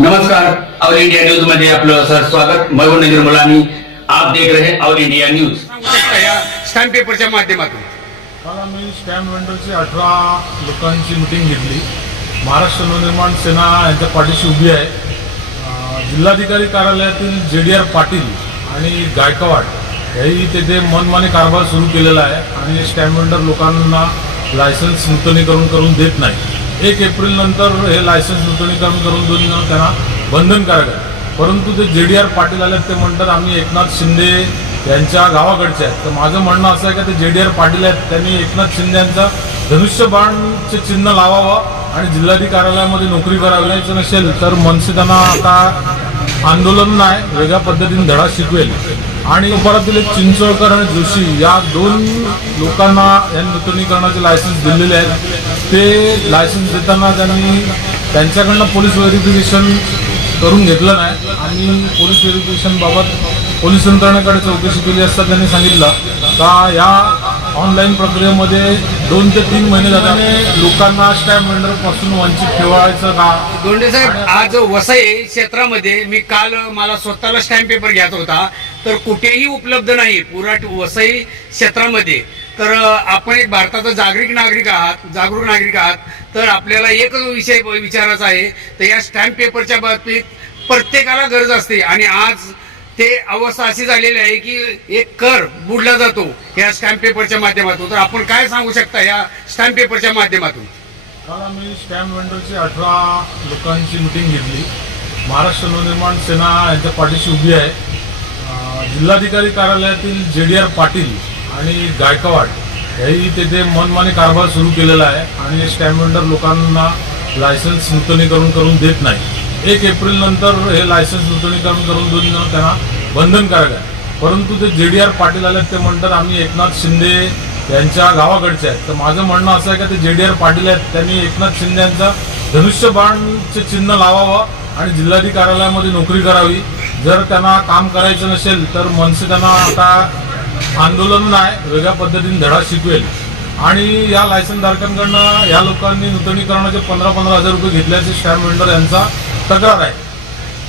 नमस्कार all India न्यूजमध्ये आपलं सर स्वागत. मैं नजर मुलानी आप देख रहे हैं ऑल इंडिया न्यूज. स्टॅम्प पेपरच्या माध्यमातून. काल आम्ही स्टॅम्प वेंडरची अठरा लोकांची मिटिंग घेतली. महाराष्ट्र नवनिर्माण सेना यांच्या पाठीशी उभी आहे. जिल्हाधिकारी कार्यालयातील जे डी आर पाटील आणि गायकवाड याही तेथे मनमानी कारभार सुरू केलेला आहे आणि स्टॅम्प वेंडर लोकांना लायसन्स नूतनीकरण करून देत नाही एक एप्रिल नंतर हे लायसन्स नूतनीकरण करून देणं त्यांना बंधनकारक आहे परंतु ते जे डी आर पाटील आले ते म्हणतात आम्ही एकनाथ शिंदे यांच्या गावाकडचे आहेत. तर माझं म्हणणं असं आहे का ते जे डी आर पाटील आहेत त्यांनी एकनाथ शिंदे यांचा धनुष्यबाणचे चिन्ह लावावं आणि जिल्हाधिकारी कार्यालयामध्ये नोकरी करावी नाही नसेल तर मनसे त्यांना आता आंदोलन नाही वेगळ्या पद्धतीने धडा शिकवेल. आणि परत एक चिंचोळकर आणि जोशी या दोन लोकांना या नूतनीकरणाचे लायसन्स दिलेले आहेत. ते लायसन्स देताना त्यांनी त्यांच्याकडनं पोलीस व्हेरिफिकेशन करून घेतलं नाही. आणि पोलीस व्हेरिफिकेशनबाबत पोलीस यंत्रणेकडे चौकशी केली असता त्यांनी सांगितलं का या ऑनलाईन प्रक्रियेमध्ये दोन ते तीन महिने जाताना लोकांना स्टॅम्पपासून वंचित ठेवायचं का? दोंडे साहेब आज वसई क्षेत्रामध्ये मी काल मला स्वतःला स्टॅम्प पेपर घ्यायचा होता तर कुठेही उपलब्ध नाही पुरा वसई क्षेत्रामध्ये. तर आपण एक भारताचा जागरिक नागरिक आहात जागरूक नागरिक आहात तर आपल्याला एकच विषय विचारायचा आहे. तर या स्टॅम्प पेपरच्या बाबतीत प्रत्येकाला गरज असते. आणि आज ते अवस्था अशी झालेली आहे की एक कर बुडला जातो या स्टॅम्प पेपरच्या माध्यमातून. तर आपण काय सांगू शकता या स्टॅम्प पेपरच्या माध्यमातून? काल आम्ही स्टॅम्प वेंडरची अठरा लोकांची मिटिंग घेतली. महाराष्ट्र नवनिर्माण सेना यांच्या पाठीशी उभी आहे. जिल्हाधिकारी कार्यालयातील जे डी आर पाटील आणि गायकवाड याही तेथे मनमानी कारभार सुरू केलेला आहे आणि स्टॅम्प वेंडर लोकांना लायसन्स नूतनीकरण करून देत नाही एक एप्रिल नंतर हे लायसन्स नूतनीकरण करून देऊन त्यांना बंधनकारक आहे परंतु ते जे डी आर पाटील आले ते म्हणतात आम्ही एकनाथ शिंदे यांच्या गावाकडचे आहेत. तर माझं म्हणणं असं आहे का ते जे डी आर पाटील आहेत त्यांनी एकनाथ शिंदे यांचा धनुष्यबाणचे चिन्ह लावावं आणि जिल्हाधिकारी कार्यालयामध्ये नोकरी करावी. जर त्यांना काम करायचं नसेल तर मनसे त्यांना आता आंदोलन नाही वेगळ्या पद्धतीने धडा शिकवेल. आणि या लायसन धारकांकडनं या लोकांनी नूतनीकरणाचे पंधरा पंधरा हजार रुपये घेतल्याचे स्टॅम्प वेंडर यांचा तक्रार आहे.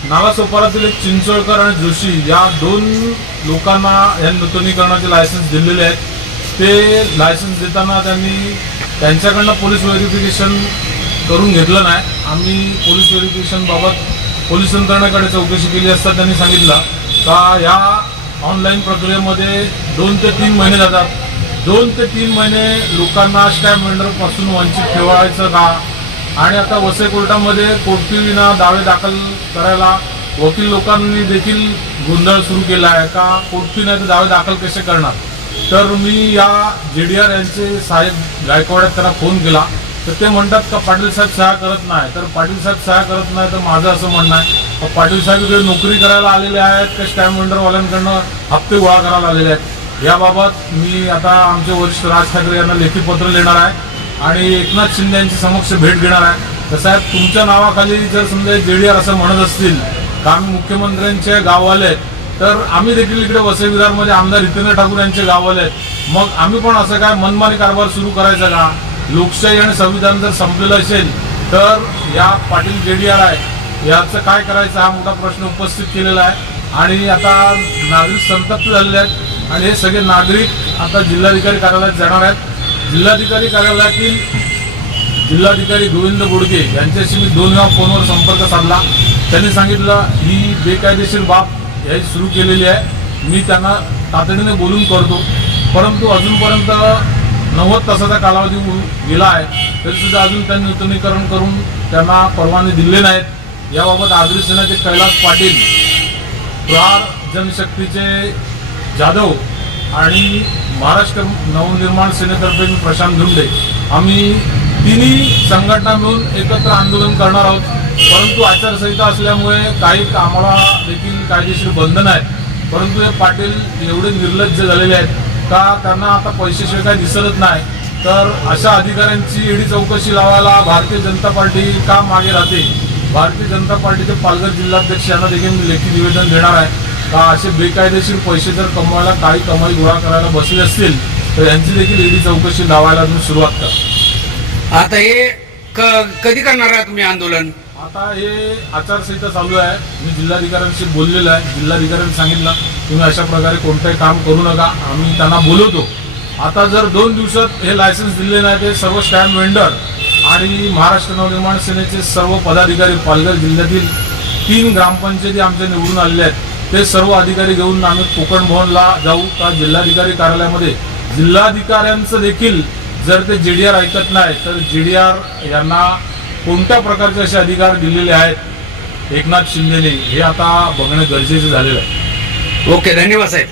नालासोपारातील एक चिंचोळकर आणि जोशी या दोन लोकांना या नूतनीकरणाचे लायसन्स दिलेले आहेत. ते लायसन्स देताना त्यांनी त्यांच्याकडनं पोलीस व्हेरिफिकेशन करून घेतलं नाही. आम्ही पोलीस व्हेरिफिकेशनबाबत पोलीस यंत्रणेकडे चौकशी केली असता त्यांनी सांगितलं का या ऑनलाईन प्रक्रियेमध्ये दोन ते तीन महिने जातात. दोन ते तीन महिने लोकांना स्टॅम्प वेंडर वंचित ठेवायचं का? आणि आता वसई कोर्टामध्ये कोर्टीविना दावे दाखल करायला वकील लोकांनी देखील गोंधळ सुरू केला आहे. का कोर्टी नाही तर दावे दाखल कसे करणार? तर मी या जे डी आर यांचे साहेब गायकवाड त्यांना फोन केला. तर ते म्हणतात का पाटील साहेब सहा करत नाही. तर पाटील साहेब सहा करत नाही तर माझं असं म्हणणं आहे. पाटील साहेब इकडे नोकरी करायला आलेले आहेत. का स्टॅम्प वेंडरवाल्यांकडनं हप्ते गोळा करायला आलेले आहेत. याबाबत मी आता आमचे वरिष्ठ राज ठाकरे यांना लेखी पत्र लिहिणार आहे. आणि एकनाथ शिंदे यांची समक्ष भेट घेणार आहे. तर साहेब तुमच्या नावाखाली जर समजा जे डी आर असं म्हणत असतील तर आम्ही मुख्यमंत्र्यांचे गाववाले तर आम्ही देखील इकडे वसई आमदार हितेंद्र ठाकूर यांचे गाववाले मग आम्ही पण असं काय मनमानी कारभार सुरू करायचा का? लोकशाही आणि संविधान जर संपलेलं असेल तर या पाटील जे डी आर आहे याचं काय करायचं हा मोठा प्रश्न उपस्थित केलेला आहे. आणि आता नागरिक संतप्त झालेले आहेत. आणि हे सगळे नागरिक आता जिल्हाधिकारी कार्यालयात जाणार आहेत. जिल्हाधिकारी कार्यालयातील जिल्हाधिकारी गोविंद बोडके यांच्याशी मी दोन वेळा फोनवर संपर्क साधला. त्यांनी सांगितलं ही बेकायदेशीर बाब याची सुरू केलेली आहे. मी त्यांना तातडीने बोलून करतो. परंतु अजूनपर्यंत नव्वद तासाचा कालावधी गेला आहे. तरीसुद्धा अजून त्यांनी नूतनीकरण करून त्यांना परवाने दिले नाहीत. याबाबत आगरी सेनाचे कैलास पाटील प्रहार जनशक्तीचे जाधव आणि महाराष्ट्र नवनिर्माण सेनेतर्फे मी प्रशांत धुंडे. आम्ही तिन्ही संघटना मिळून एकत्र आंदोलन करणार आहोत. परंतु आचारसंहिता असल्यामुळे काही आम्हाला देखील कायदेशीर बंधन आहेत परंतु हे पाटील एवढे निर्लज्ज झालेले आहेत का? त्यांना आता पैशाशिवाय काही दिसतच नाही. तर अशा अधिकाऱ्यांची ईडी चौकशी लावायला भारतीय जनता पार्टी का मागे राहते? भारतीय जनता पार्टीचे पालघर जिल्हाध्यक्ष यांना देखील लेखी निवेदन देणार आहे. का असे बेकायदेशीर पैसे जर कमवायला काही कमाई गोळा करायला बसले असतील तर यांची देखील ईडी चौकशी लावायला तुम्ही सुरुवात करा. आता हे क- कधी करणार आहात तुम्ही आंदोलन? आता हे आचारसंहिता चालू आहे. मी जिल्हाधिकाऱ्यांशी बोललेलो आहे. जिल्हाधिकाऱ्यांनी सांगितलं तुम्ही अशा प्रकारे कोणतंही काम करू नका. आम्ही त्यांना बोलवतो. आता जर दोन दिवसात हे लायसन्स दिले नाही ते सर्व स्टॅम्प वेंडर आणि महाराष्ट्र नवनिर्माण सेनेचे सर्व पदाधिकारी पालघर जिल्ह्यातील तीन ग्रामपंचायती आमच्या निवडून आलेले आहेत. ते सर्व अधिकारी घेऊन आम्ही कोकण भवनला जाऊ. का जिल्हाधिकारी कार्यालयामध्ये? जिल्हाधिकाऱ्यांचं देखील जर ते जे डी आर ऐकत नाही तर जे डी आर यांना कोणत्या प्रकारचे असे अधिकार दिलेले आहेत? एकनाथ शिंदेने हे आता बघणं गरजेचं झालेलं आहे. ओके धन्यवाद साहेब.